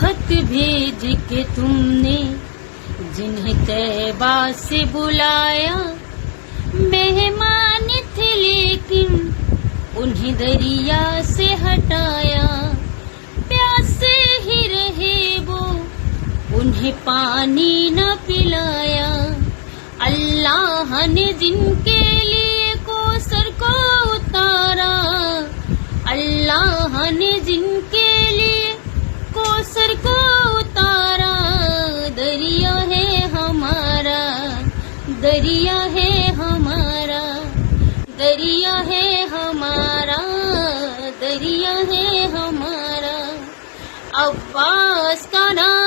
खत भेज के तुमने जिन्हें तैबा से बुलाया, मेहमान थे लेकिन उन्हें दरिया से हटाया। प्यासे ही रहे वो, उन्हें पानी न पिलाया। अल्लाह ने जिनके लिए कौसर को उतारा, अल्लाह ने जिनके लिए कौसर को उतारा। दरिया है हमारा, दरिया है हमारा, दरिया है हमारा, दरिया है हमारा। अब्बास का नाम